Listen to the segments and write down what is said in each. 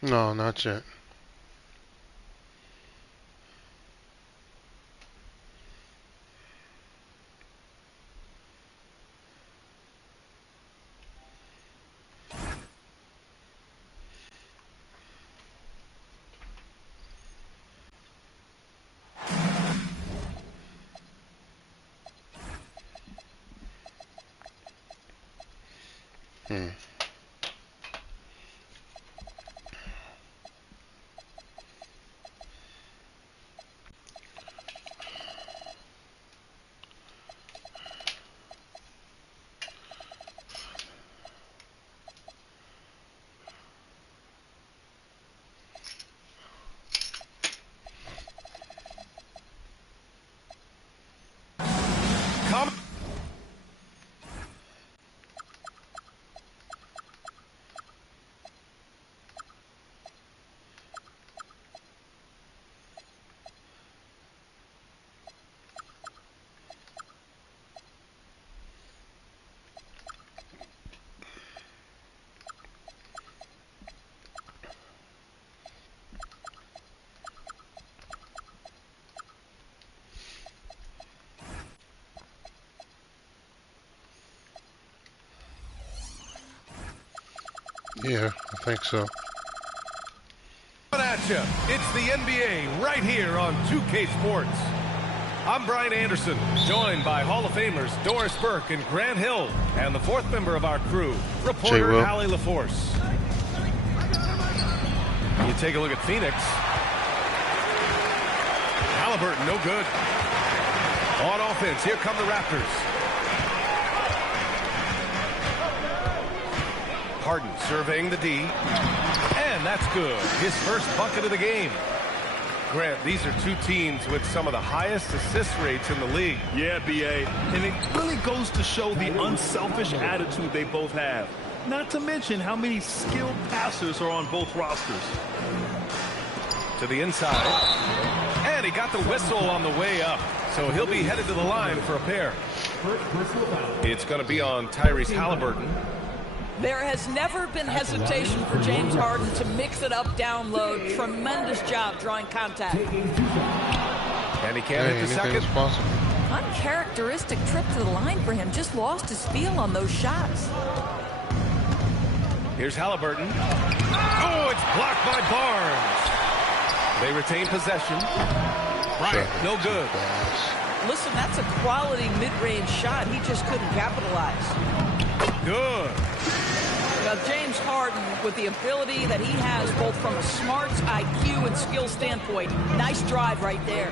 No, not yet. Hmm. Come Yeah, I think so. at you. It's the NBA right here on 2K Sports. I'm Brian Anderson, joined by Hall of Famers Doris Burke and Grant Hill, and the fourth member of our crew, reporter Will. Allie LaForce. You take a look at Phoenix. Halliburton, no good. On offense, here come the Raptors. Harden surveying the D. And that's good. His first bucket of the game. Grant, these are two teams with some of the highest assist rates in the league. Yeah, B.A. And it really goes to show the unselfish attitude they both have. Not to mention how many skilled passers are on both rosters. To the inside. And he got the whistle on the way up. So he'll be headed to the line for a pair. It's going to be on Tyrese Halliburton. There has never been hesitation for James Harden to mix it up down low. Tremendous job drawing contact. And he can't hit the second. Is possible. Uncharacteristic trip to the line for him. Just lost his feel on those shots. Here's Halliburton. Oh, it's blocked by Barnes. They retain possession. Bryant, no good. Listen, that's a quality mid-range shot. He just couldn't capitalize. Good. Now, James Harden, with the ability that he has both from a smarts, IQ, and skill standpoint, nice drive right there.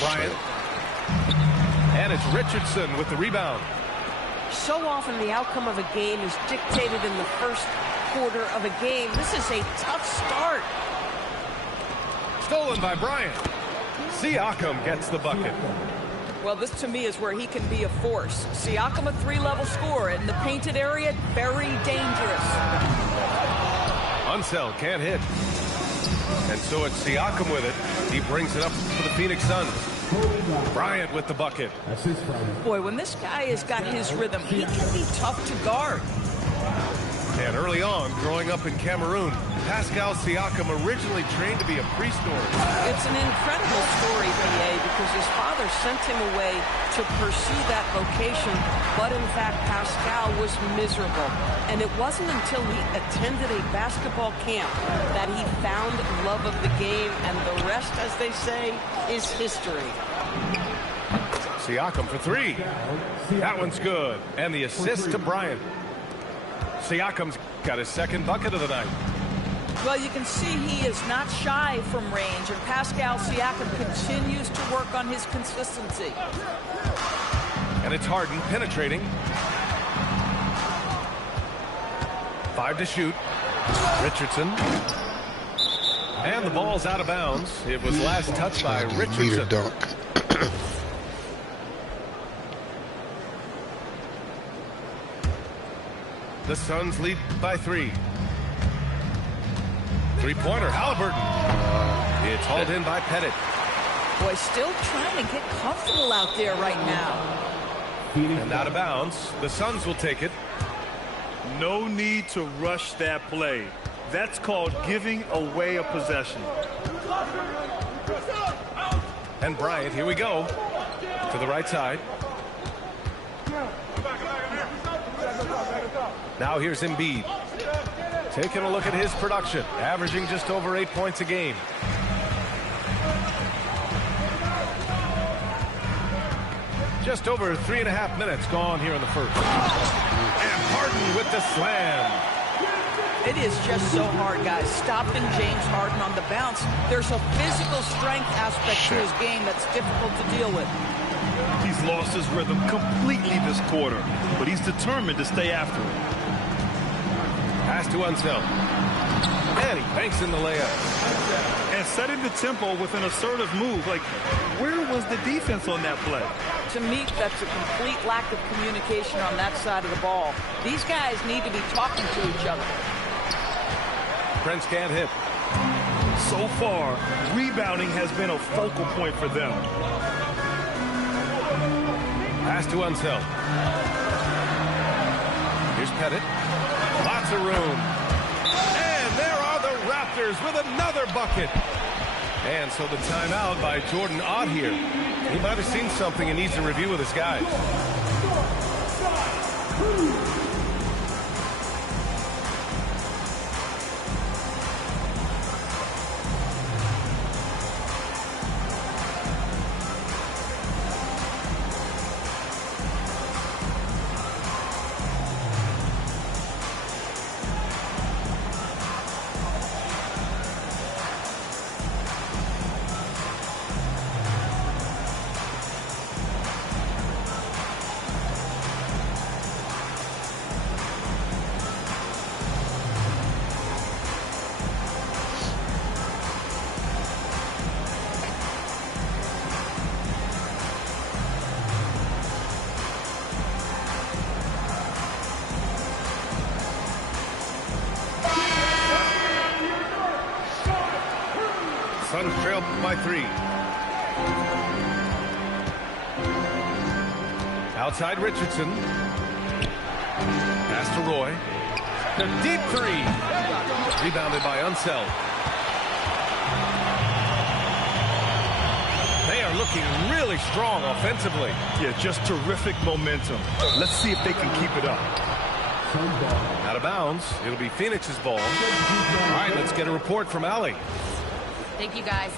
Bryant. And it's Richardson with the rebound. So often the outcome of a game is dictated in the first quarter of a game. This is a tough start. Stolen by Bryant. Siakam gets the bucket. Well, this to me is where he can be a force. Siakam, a three-level scorer in the painted area, very dangerous. Unseld can't hit. And so it's Siakam with it. He brings it up for the Phoenix Suns. Bryant with the bucket. Boy, when this guy has got his rhythm, he can be tough to guard. And early on, growing up in Cameroon, Pascal Siakam originally trained to be a priest order. It's an incredible story, PA, because his father sent him away to pursue that vocation, but in fact, Pascal was miserable. And it wasn't until he attended a basketball camp that he found love of the game, and the rest, as they say, is history. Siakam for three. That one's good. And the assist to Bryant. Siakam's got his second bucket of the night. Well, you can see he is not shy from range, and Pascal Siakam continues to work on his consistency. And it's Harden penetrating. 5 to shoot. Richardson. And the ball's out of bounds. It was last touched by Richardson. Dunk. The Suns lead by 3. Three-pointer, Halliburton. It's hauled in by Pettit. Boy, still trying to get comfortable out there right now. And out of bounds. The Suns will take it. No need to rush that play. That's called giving away a possession. And Bryant, here we go. To the right side. Now here's Embiid. Taking a look at his production. Averaging just over 8 points a game. Just over 3.5 minutes gone here in the first. And Harden with the slam. It is just so hard, guys. Stopping James Harden on the bounce. There's a physical strength aspect to his game that's difficult to deal with. He's lost his rhythm completely this quarter, but he's determined to stay after it. Pass to Unseld. And he banks in the layup. And setting the tempo with an assertive move. Like, where was the defense on that play? To me, that's a complete lack of communication on that side of the ball. These guys need to be talking to each other. Prince can't hit. So far, rebounding has been a focal point for them. Pass to Unseld. Here's Pettit. Lots of room. And there are the Raptors with another bucket. And so the timeout by Jordan Ott here. He might have seen something and needs a review with his guys. Suns trail by 3. Outside Richardson. Pass to Roy. The deep 3. Rebounded by Unseld. They are looking really strong offensively. Yeah, just terrific momentum. Let's see if they can keep it up. Out of bounds. It'll be Phoenix's ball. All right, let's get a report from Allie. Thank you, guys.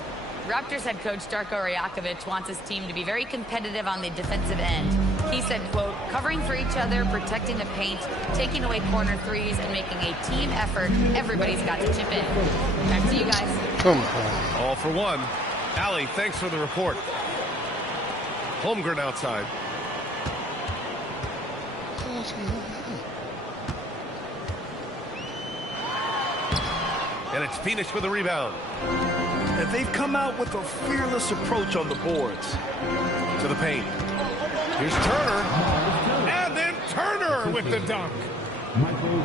Raptors head coach Darko Rajakovic wants his team to be very competitive on the defensive end. He said, quote, covering for each other, protecting the paint, taking away corner threes, and making a team effort. Everybody's got to chip in. Back to you guys. Come on. All for one. Allie, thanks for the report. Holmgren outside. And it's Phoenix with a rebound. And they've come out with a fearless approach on the boards. To the paint. Here's Turner. And then Turner with the dunk.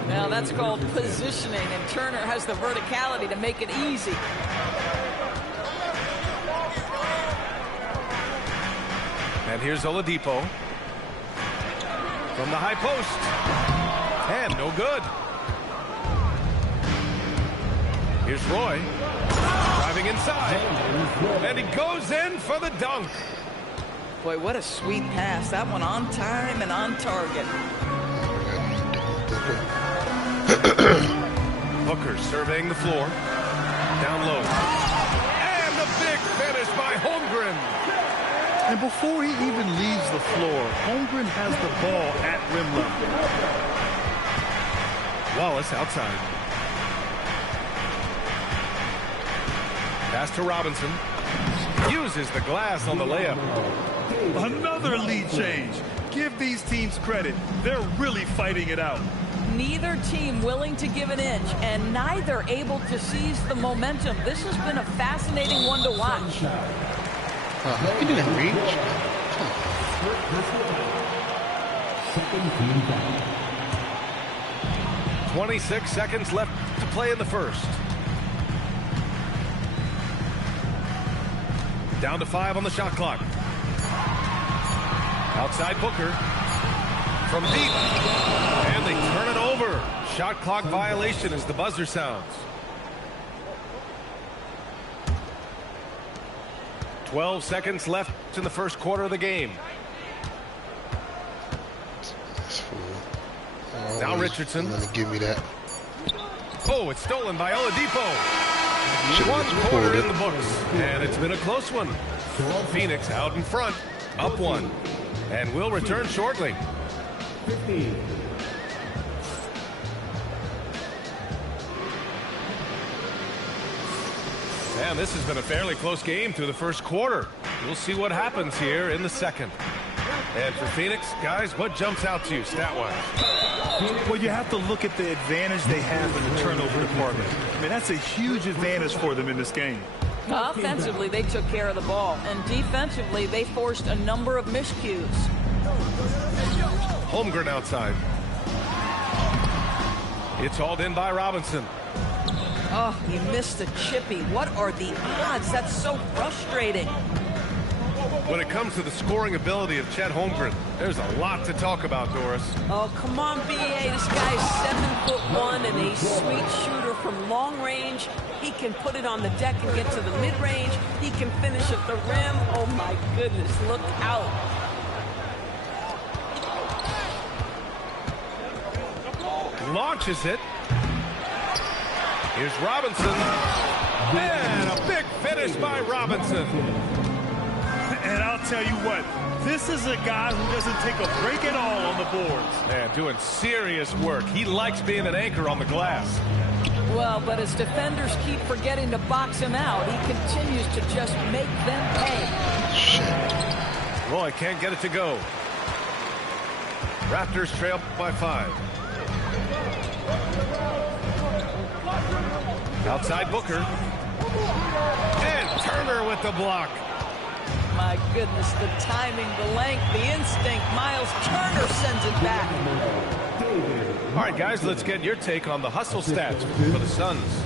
Now that's called positioning, and Turner has the verticality to make it easy. And here's Oladipo. From the high post. And no good. Here's Roy. Driving inside. And he goes in for the dunk. Boy, what a sweet pass. That one on time and on target. Booker surveying the floor. Down low. And the big finish by Holmgren. And before he even leaves the floor, Holmgren has the ball at rim level. Wallace outside. Pass to Robinson. Uses the glass on the layup. Another lead change. Give these teams credit. They're really fighting it out. Neither team willing to give an inch, and neither able to seize the momentum. This has been a fascinating one to watch. He didn't reach. 26 seconds left to play in the first. Down to 5 on the shot clock. Outside Booker. From deep. And And they turn it over. Shot clock violation as the buzzer sounds. 12 seconds left in the first quarter of the game. Now Richardson. Gonna give me that. Oh, it's stolen by Oladipo. One quarter in the books, and it's been a close one. Phoenix out in front, up one, and will return shortly. And this has been a fairly close game through the first quarter. We'll see what happens here in the second. And for Phoenix, guys, what jumps out to you stat-wise? Well, you have to look at the advantage they have in the turnover department. I mean, that's a huge advantage for them in this game. Offensively, they took care of the ball. And defensively, they forced a number of miscues. Holmgren outside. It's hauled in by Robinson. Oh, he missed the chippy. What are the odds? That's so frustrating. When it comes to the scoring ability of Chet Holmgren, there's a lot to talk about, Doris. Oh, come on, BA. This guy's 7'1" and a sweet shooter from long range. He can put it on the deck and get to the mid-range. He can finish at the rim. Oh, my goodness. Look out. Launches it. Here's Robinson. And a big finish by Robinson. And I'll tell you what, this is a guy who doesn't take a break at all on the boards. Man, doing serious work. He likes being an anchor on the glass. Well, but as defenders keep forgetting to box him out, he continues to just make them pay. Shit. Roy can't get it to go. Raptors trail by 5. Outside Booker. And Turner with the block. My goodness, the timing, the length, the instinct. Miles Turner sends it back. All right, guys, let's get your take on the hustle stats for the Suns.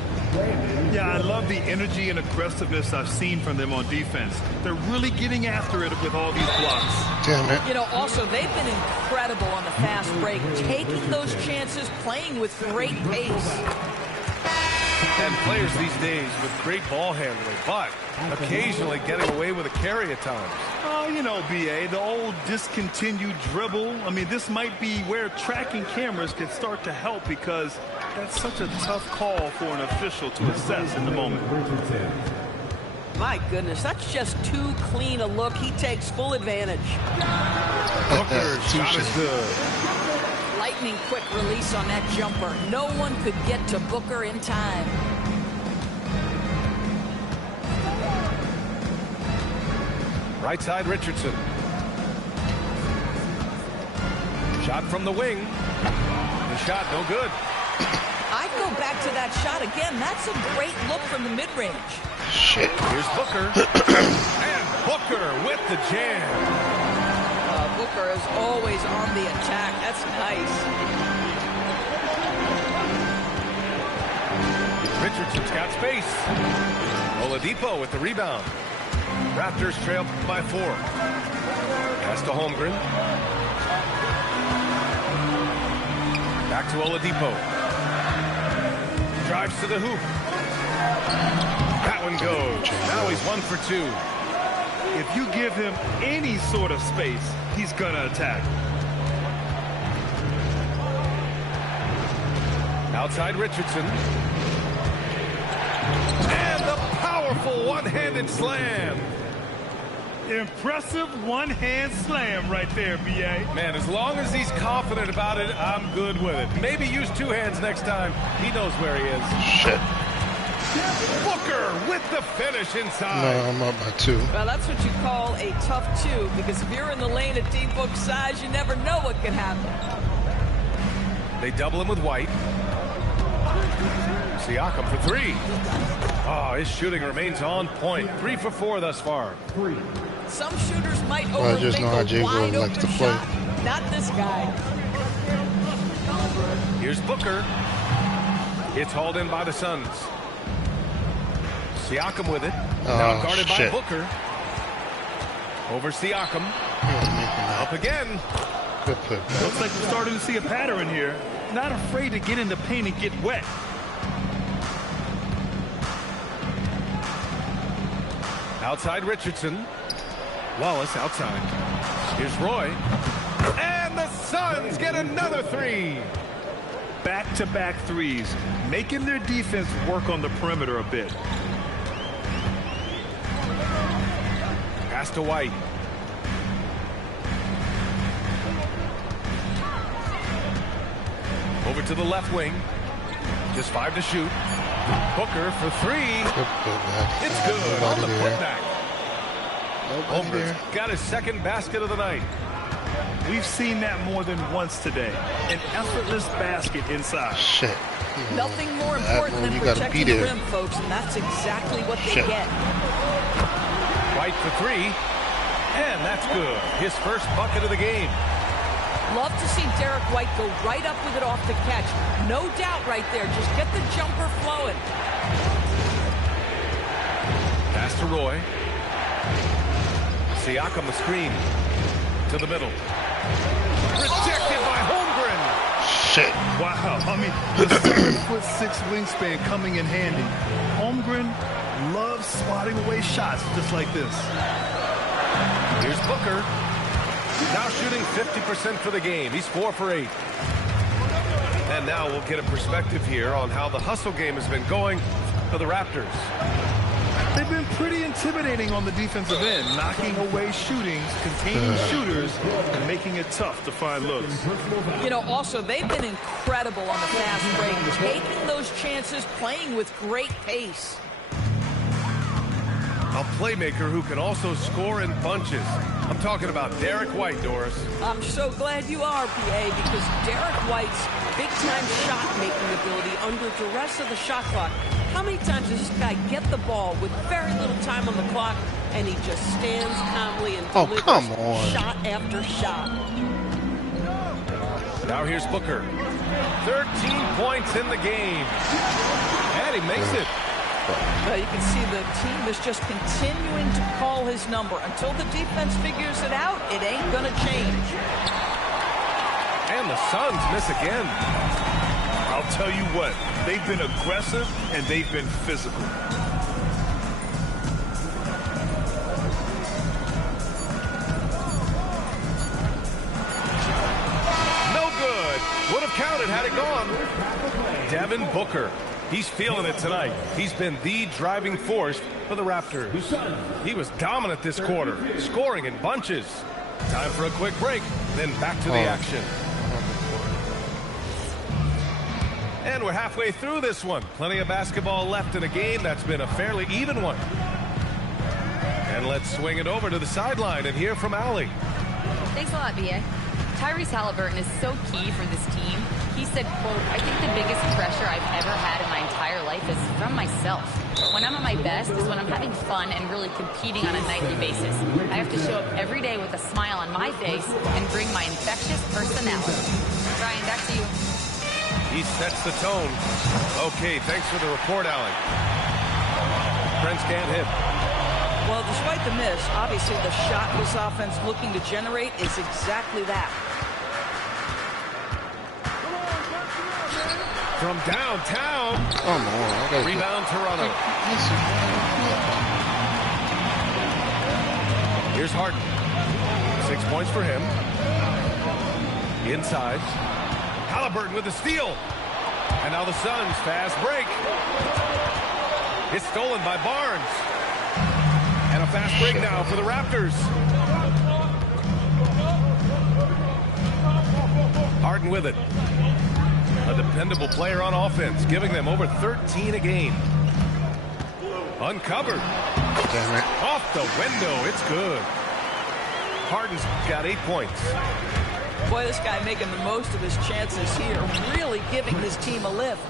Yeah, I love the energy and aggressiveness I've seen from them on defense. They're really getting after it with all these blocks. Damn it. You know, also, they've been incredible on the fast break, taking those chances, playing with great pace. And players these days with great ball handling, but occasionally getting away with a carry at times. Oh, you know, BA, the old discontinued dribble. I mean, this might be where tracking cameras can start to help because that's such a tough call for an official to assess in the moment. My goodness, that's just too clean a look. He takes full advantage. Booker's shot is good. Lightning quick release on that jumper. No one could get to Booker in time. Right side Richardson. Shot from the wing. The shot no good. I'd go back to that shot again. That's a great look from the mid-range. Shit. Here's Booker. And Booker with the jam. Booker is always on the attack. That's nice. Richardson's got space. Oladipo with the rebound. Raptors trail by 4. Pass to Holmgren. Back to Oladipo. Drives to the hoop. That one goes. Now he's 1 for 2. If you give him any sort of space, he's going to attack. Outside Richardson. And the powerful one-handed slam. Impressive one-hand slam right there, B.A. Man, as long as he's confident about it, I'm good with it. Maybe use 2 hands next time. He knows where he is. Shit. Booker with the finish inside. No, I'm up by 2. Well, that's what you call a tough 2, because if you're in the lane at D-Book size, you never know what can happen. They double him with White. Siakam for 3. Oh, his shooting remains on point. 3 for 4 thus far. Some shooters might Well, I just know how overthink Jay a Will wide likes open to play. shot. Not this guy. Here's Booker. It's hauled in by the Suns. Siakam with it. Now guarded by Booker. Over Siakam. Up again. Good put. Looks like we're starting to see a pattern here. Not afraid to get in the paint and get wet. Outside Richardson. Wallace outside. Here's Roy. And the Suns get another three. Back-to-back threes, making their defense work on the perimeter a bit. Pass to White. Over to the left wing. Just 5 to shoot. Booker for 3. Good put, man. It's good on the putback. Nobody Holmgren's there. got his second basket of the night. We've seen that more than once today. An effortless basket inside. Shit. Nothing more That important one, than you gotta protecting be the there. rim, folks, and that's exactly what they Shit. get. White for 3. And that's good. His first bucket of the game. Love to see Derek White go right up with it off the catch. No doubt right there. Just get the jumper flowing. Pass to Roy. Siakam the screen. To the middle. Rejected by Holmgren. Shit. Wow, I mean, the 7'6" wingspan coming in handy. Holmgren loves swatting away shots just like this. Here's Booker. Now shooting 50% for the game. He's 4 for 8. And now we'll get a perspective here on how the hustle game has been going for the Raptors. They've been pretty intimidating on the defensive end, knocking away shootings, containing shooters, and making it tough to find looks. You know, also, they've been incredible on the fast break, taking those chances, playing with great pace. A playmaker who can also score in bunches. I'm talking about Derek White, Doris. I'm so glad you are, PA, because Derek White's big-time shot-making ability under duress of the shot clock. How many times does this guy get the ball with very little time on the clock, and he just stands calmly and delivers come on. shot after shot? Now here's Booker. 13 points in the game. And he makes it. Well, you can see the team is just continuing to call his number. Until the defense figures it out, it ain't going to change. And the Suns miss again. I'll tell you what, they've been aggressive and they've been physical. No good. Would have counted had it gone. Devin Booker. He's feeling it tonight. He's been the driving force for the Raptors. He was dominant this quarter, scoring in bunches. Time for a quick break, then back to the action. And we're halfway through this one. Plenty of basketball left in a game that's been a fairly even one. And let's swing it over to the sideline and hear from Allie. Thanks a lot, B.A. Tyrese Halliburton is so key for this team. He said, quote, I think the biggest pressure I've ever had in my entire life is from myself. When I'm at my best is when I'm having fun and really competing on a nightly basis. I have to show up every day with a smile on my face and bring my infectious personality. Brian, back to you. He sets the tone. Okay, thanks for the report, Allie. Prince can't hit. Well, despite the miss, obviously the shot this offense looking to generate is exactly that. From downtown. Come on. I gotta Rebound Toronto. Here's Harden. 6 points for him. Inside. Halliburton with the steal. And now the Suns fast break. It's stolen by Barnes. And a fast break now for the Raptors. Harden with it. A dependable player on offense, giving them over 13 a game. Uncovered. Damn it. Off the window. It's good. Harden's got 8 points. Boy, this guy making the most of his chances here, really giving his team a lift.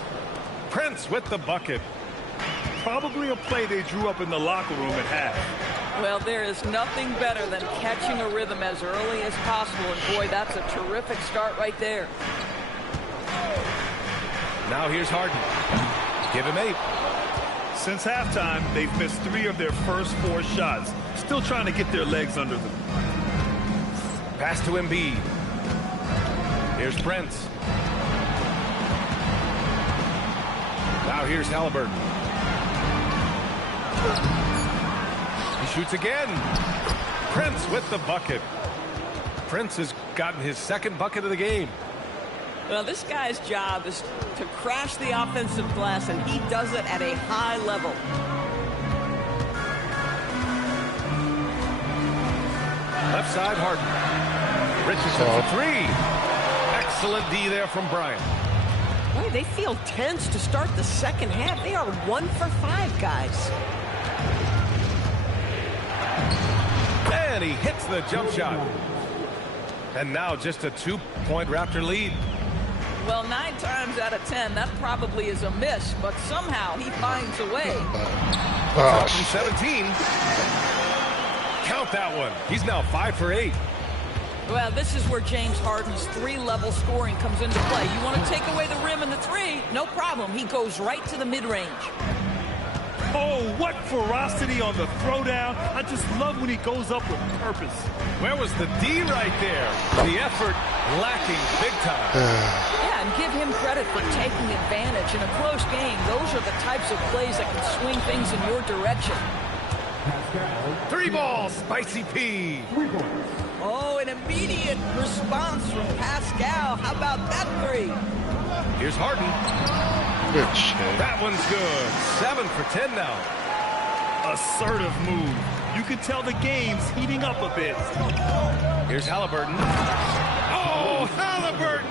Prince with the bucket. Probably a play they drew up in the locker room at half. Well, there is nothing better than catching a rhythm as early as possible, and boy, that's a terrific start right there. Now here's Harden. Give him 8. Since halftime, they've missed 3 of their first 4 shots. Still trying to get their legs under them. Pass to Embiid. Here's Prince. Now here's Halliburton. He shoots again. Prince with the bucket. Prince has gotten his second bucket of the game. Well, this guy's job is to crash the offensive glass, and he does it at a high level. Left side, Harden. Richardson for three. Excellent D there from Bryant. Boy, they feel tense to start the second half. They are 1 for 5, guys. And he hits the jump shot. And now just a 2-point Raptor lead. Well, 9 times out of 10, that probably is a miss, but somehow he finds a way. From 17. Count that one. He's now 5 for 8. Well, this is where James Harden's 3-level scoring comes into play. You want to take away the rim and the 3? No problem. He goes right to the mid-range. Oh, what ferocity on the throwdown. I just love when he goes up with purpose. Where was the D right there? The effort lacking big time. Yeah, and give him credit for taking advantage. In a close game, those are the types of plays that can swing things in your direction. 3 ball, Spicy P. Oh, an immediate response from Pascal. How about that 3? Here's Harden. Good shit. That one's good. 7 for 10 now. Assertive move. You can tell the game's heating up a bit. Here's Halliburton. Oh, Halliburton!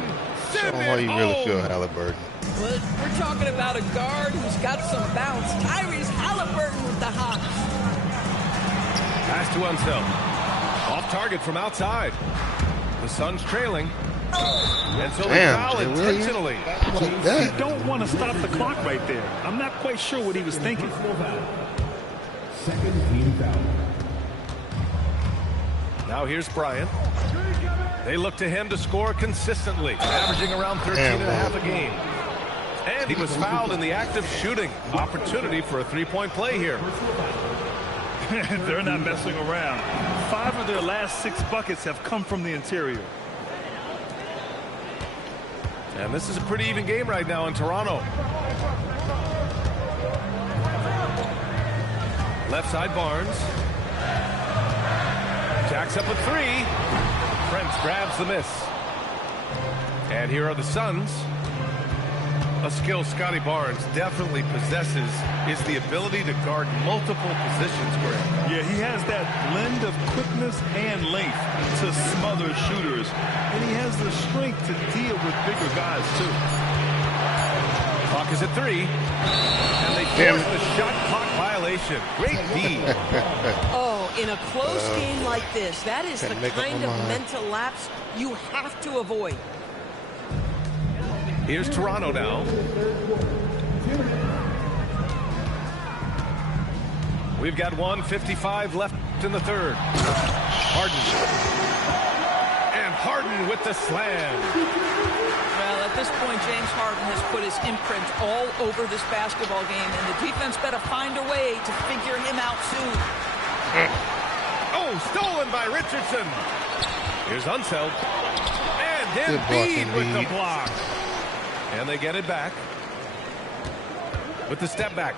Show him how you really feel, Halliburton. Well, we're talking about a guard who's got some bounce. Tyrese Halliburton with the hops. Pass to Unseld. Off target from outside. The Suns trailing. And so they foul intentionally. You don't want to stop the clock right there. I'm not quite sure what he was thinking. Second team foul. Now here's Bryant. They look to him to score consistently, averaging around 13 and a half a game. And he was fouled in the act of shooting. Opportunity for a 3-point play here. They're not messing around. 5 of their last 6 buckets have come from the interior. And this is a pretty even game right now in Toronto. Left side, Barnes. Jacks up a 3. Prince grabs the miss. And here are the Suns. A skill Scotty Barnes definitely possesses is the ability to guard multiple positions, Greg. Yeah, he has that blend of quickness and length to smother shooters. And he has the strength to deal with bigger guys, too. Clock is at 3. And they force the shot clock violation. Great D. Oh, in a close game like this, that is the kind of mental lapse you have to avoid. Here's Toronto now. We've got 1:55 left in the third. Harden. And Harden with the slam. Well, at this point, James Harden has put his imprint all over this basketball game, and the defense better find a way to figure him out soon. Oh, stolen by Richardson. Here's Unseld. And Embiid with the block. And they get it back. With the step back.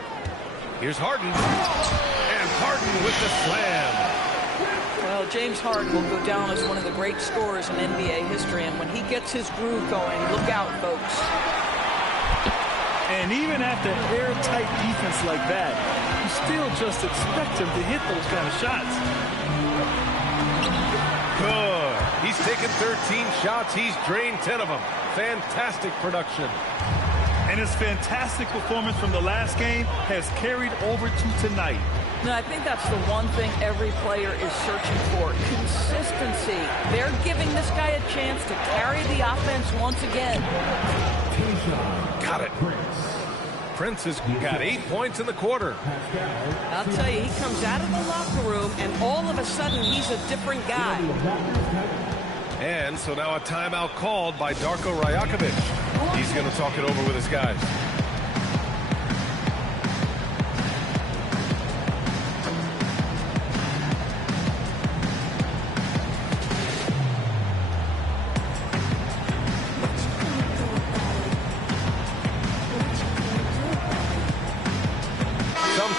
Here's Harden. And Harden with the slam. Well, James Harden will go down as one of the great scorers in NBA history, and when he gets his groove going, look out, folks. And even after airtight defense like that, you still just expect him to hit those kind of shots. Good. He's taken 13 shots. He's drained 10 of them. Fantastic production. And his fantastic performance from the last game has carried over to tonight. No, I think that's the one thing every player is searching for. Consistency. They're giving this guy a chance to carry the offense once again. Got it. Prince has got 8 points in the quarter. I'll tell you, he comes out of the locker room, and all of a sudden, he's a different guy. And so now a timeout called by Darko Rajakovic. He's going to talk it over with his guys.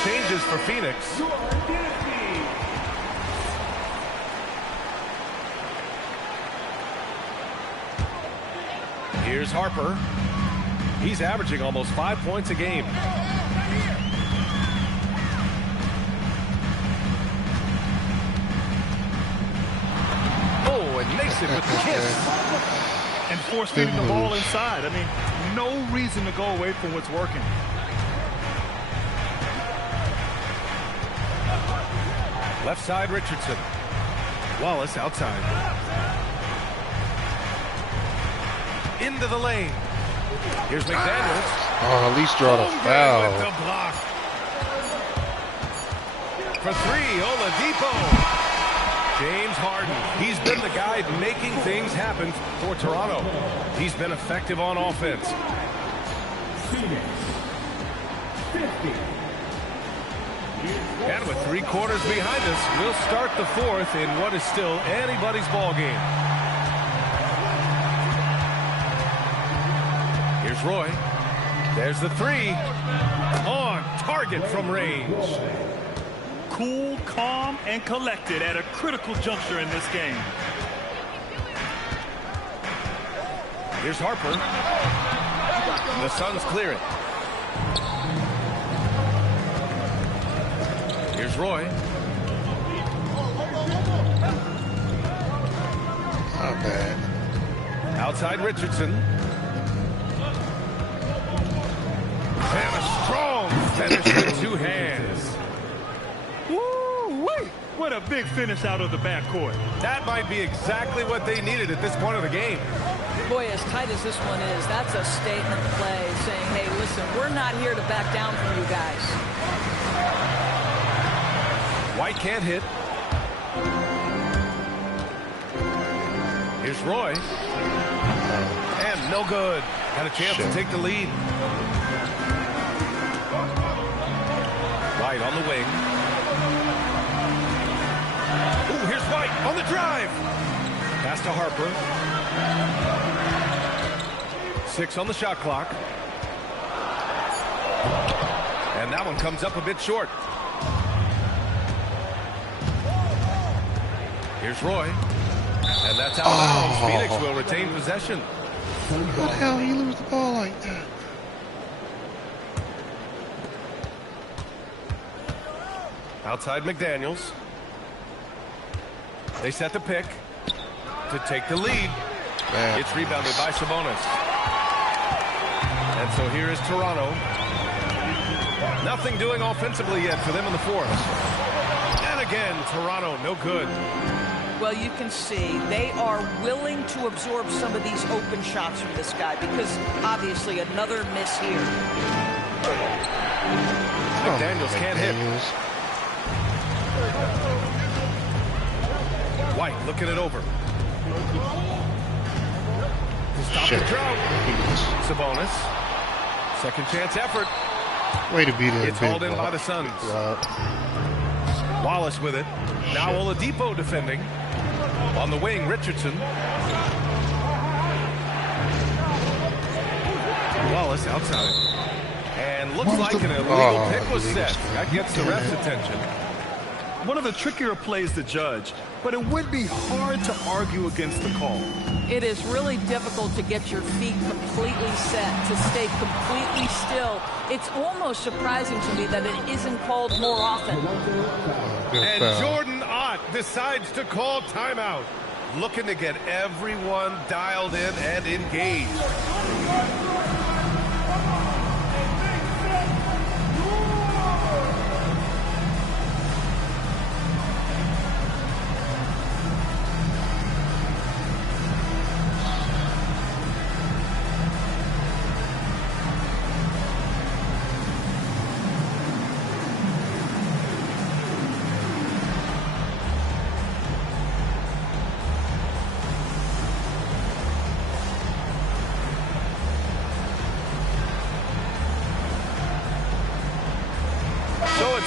changes for Phoenix. Here's Harper. He's averaging almost 5 points a game. Oh, and makes it with the kiss. And force feeding the ball inside. I mean, no reason to go away from what's working. Left side, Richardson. Wallace outside. Into the lane. Here's McDaniels. Oh, at least draw the With foul. the block. For three, Oladipo. James Harden. He's been the guy making things happen for Toronto. He's been effective on offense. And with 3 quarters behind us, we'll start the fourth in what is still anybody's ball game. Here's Roy. There's the three. On target from range. Cool, calm, and collected at a critical juncture in this game. Here's Harper. The Suns clear it. Here's Roy. Not bad. Outside Richardson. And a strong finish with 2 hands. Woo-wee! What a big finish out of the backcourt. That might be exactly what they needed at this point of the game. Boy, as tight as this one is, that's a statement play saying, hey, listen, we're not here to back down from you guys. White can't hit. Here's Roy. And no good. Had a chance to take the lead. White on the wing. Ooh, here's White on the drive. Pass to Harper. 6 on the shot clock. And that one comes up a bit short. Here's Roy. And that's out of bounds. Phoenix will retain possession. How the hell you lose the ball like that? Outside McDaniels. They set the pick to take the lead. Man. It's rebounded by Sabonis. And so here is Toronto. Nothing doing offensively yet for them in the fourth. And again, Toronto, no good. Well, you can see they are willing to absorb some of these open shots from this guy because obviously another miss here. McDaniels can't hit. White looking it over. To stop the drought. Sabonis. Second chance effort. Way to beat it. It's hauled in by the Suns. Wallace with it. Now Oladipo defending. On the wing, Richardson. Wallace outside. And looks like an illegal pick was set. That gets the ref's attention. One of the trickier plays to judge, but it would be hard to argue against the call. It is really difficult to get your feet completely set, to stay completely still. It's almost surprising to me that it isn't called more often. And Jordan Ott decides to call timeout, looking to get everyone dialed in and engaged.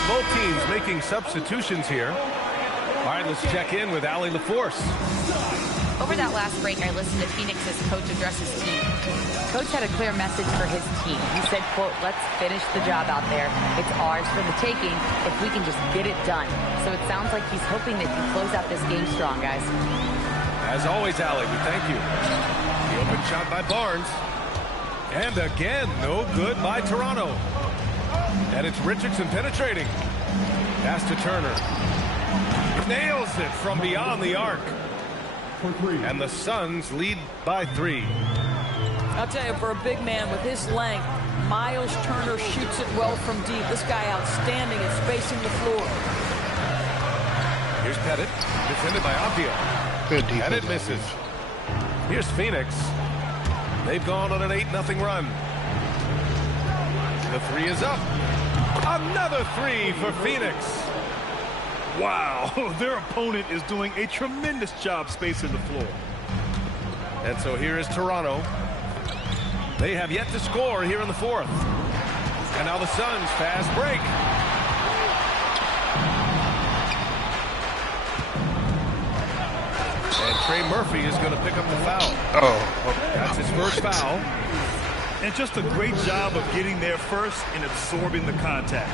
Both teams making substitutions here. All right, let's check in with Allie LaForce. Over that last break, I listened to Phoenix's coach address his team. Coach had a clear message for his team. He said, quote, let's finish the job out there. It's ours for the taking if we can just get it done. So it sounds like he's hoping they can close out this game strong, guys. As always, Allie, we thank you. The open shot by Barnes. And again, no good by Toronto. And it's Richardson penetrating. Pass to Turner. Nails it from beyond the arc. And the Suns lead by 3. I'll tell you, for a big man with his length, Miles Turner shoots it well from deep. This guy outstanding at spacing the floor. Here's Pettit, defended by Avdia. Good defense. And it misses. Here's Phoenix. They've gone on an 8-0 run. The 3 is up. Another 3 for Phoenix. Wow, their opponent is doing a tremendous job spacing the floor. And so here is Toronto. They have yet to score here in the 4th. And now the Suns fast break. And Trey Murphy is going to pick up the foul. Oh. That's his first foul. And just a great job of getting there first and absorbing the contact.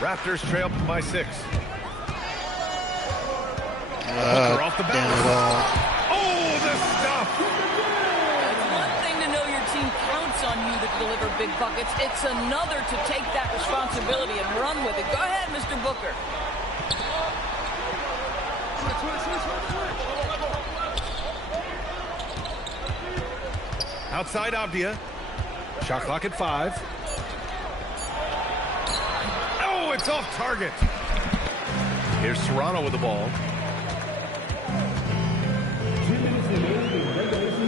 Raptors trail by 6. Booker off the bounce. Oh, the stuff! It's one thing to know your team counts on you to deliver big buckets. It's another to take that responsibility and run with it. Go ahead, Mr. Booker. Outside Avdia. Shot clock at 5. Oh, it's off target. Here's Toronto with the ball.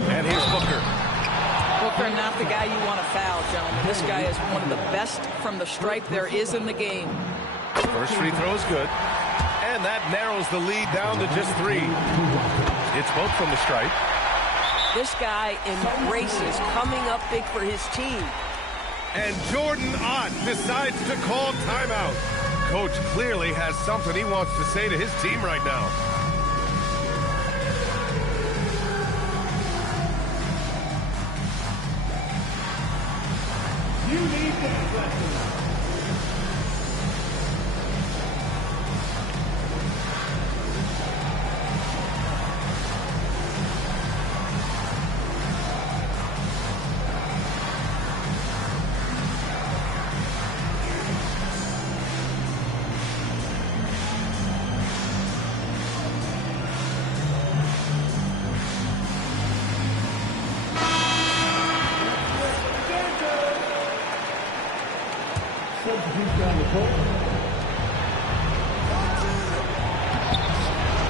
And here's Booker. Booker, not the guy you want to foul, gentlemen. This guy is one of the best from the stripe there is in the game. First free throw is good. And that narrows the lead down to just 3. It's both from the stripe. This guy embraces coming up big for his team. And Jordan Ott decides to call timeout. Coach clearly has something he wants to say to his team right now. You need to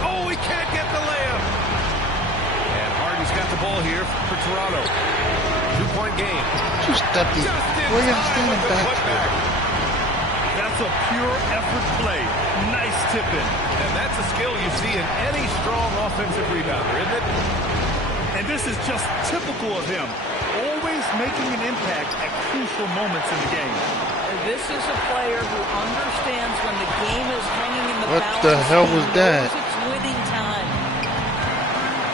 Oh, he can't get the layup. And Harden's got the ball here for Toronto. 2-point game. Just step it. Where you standing back? That's a pure effort play. Nice tip-in. And that's a skill you see in any strong offensive rebounder, isn't it? And this is just typical of him. Always making an impact at crucial moments in the game. This is a player who understands when the game is hanging in the balance. What the hell was that? It's winning time.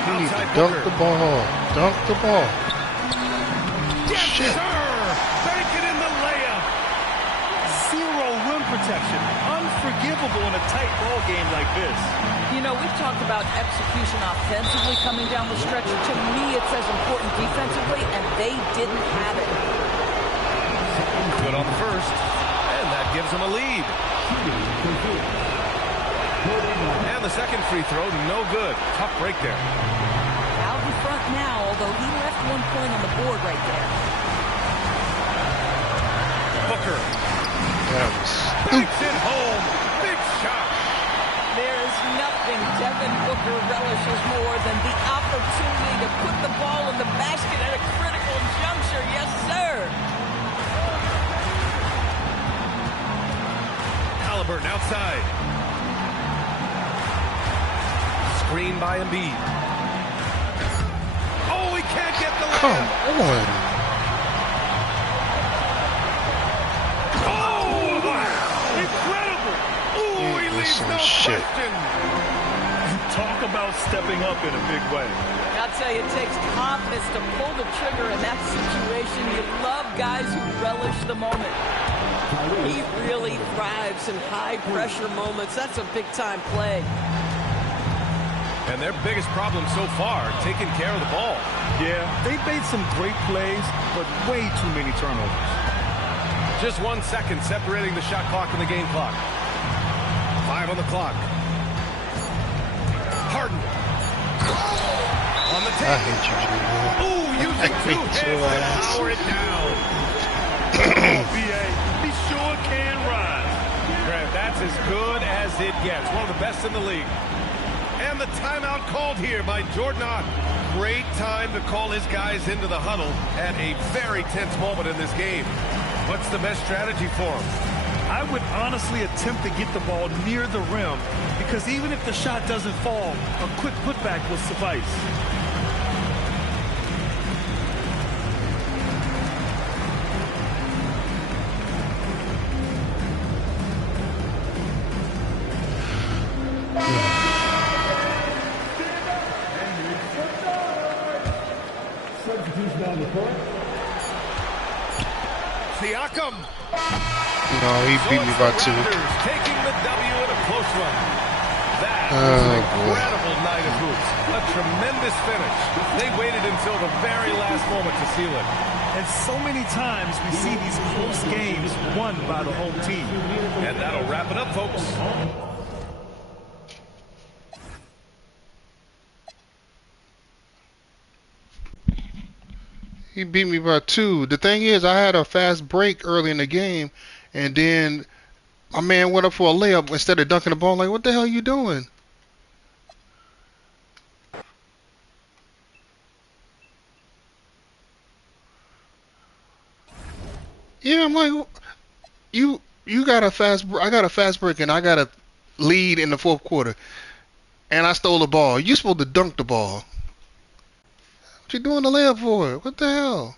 He needs to dunk the ball. Dunk the ball. Yes, Shit. sir! Bank it in the layup! Zero rim protection. Unforgivable in a tight ball game like this. You know, we've talked about execution offensively coming down the stretch. To me, it's as important defensively, and they didn't have it. Good on the first, and that gives them a lead. And the second free throw, no good. Tough break there. Out in front now, although he left 1 point on the board right there. Booker. That was Banks it home. Big shot. There is nothing Devin Booker relishes more than the opportunity to put the ball in the basket at a critical juncture. Yes, sir. Halliburton outside. Screen by Embiid. Oh, he can't get the layup. come on. Oh, wow. Incredible. Oh, he leaves some no shit. question. Talk about stepping up in a big way. I'll tell you, it takes confidence to pull the trigger in that situation. You love guys who relish the moment. He really thrives in high-pressure moments. That's a big-time play. And their biggest problem so far, taking care of the ball. Yeah, they've made some great plays, but way too many turnovers. Just 1 second separating the shot clock and the game clock. 5 on the clock. Harden. On the I take. hate you, Jimmy. Ooh, using two hands to power it down. BA, he sure can rise. Grant, that's as good as it gets. One of the best in the league. And the timeout called here by Jordan Ott. Great time to call his guys into the huddle at a very tense moment in this game. What's the best strategy for him? I would honestly attempt to get the ball near the rim because even if the shot doesn't fall, a quick putback will suffice. Siakam. No, he beat me by 2. Taking the W in a close one. That was Oh, an boy. incredible night of hoops. A tremendous finish. They waited until the very last moment to seal it. And so many times we see these close games won by the home team. And that'll wrap it up, folks. He beat me by 2. The thing is, I had a fast break early in the game, and then my man went up for a layup instead of dunking the ball. Like, what the hell are you doing? Yeah, I'm like, you got a I got a fast break, and I got a lead in the fourth quarter, and I stole the ball. You supposed to dunk the ball. What you doing the layup for? What the hell?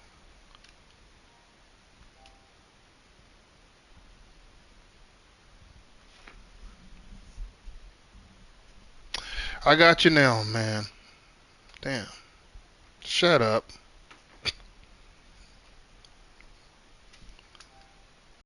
I got you now, man. Damn. Shut up.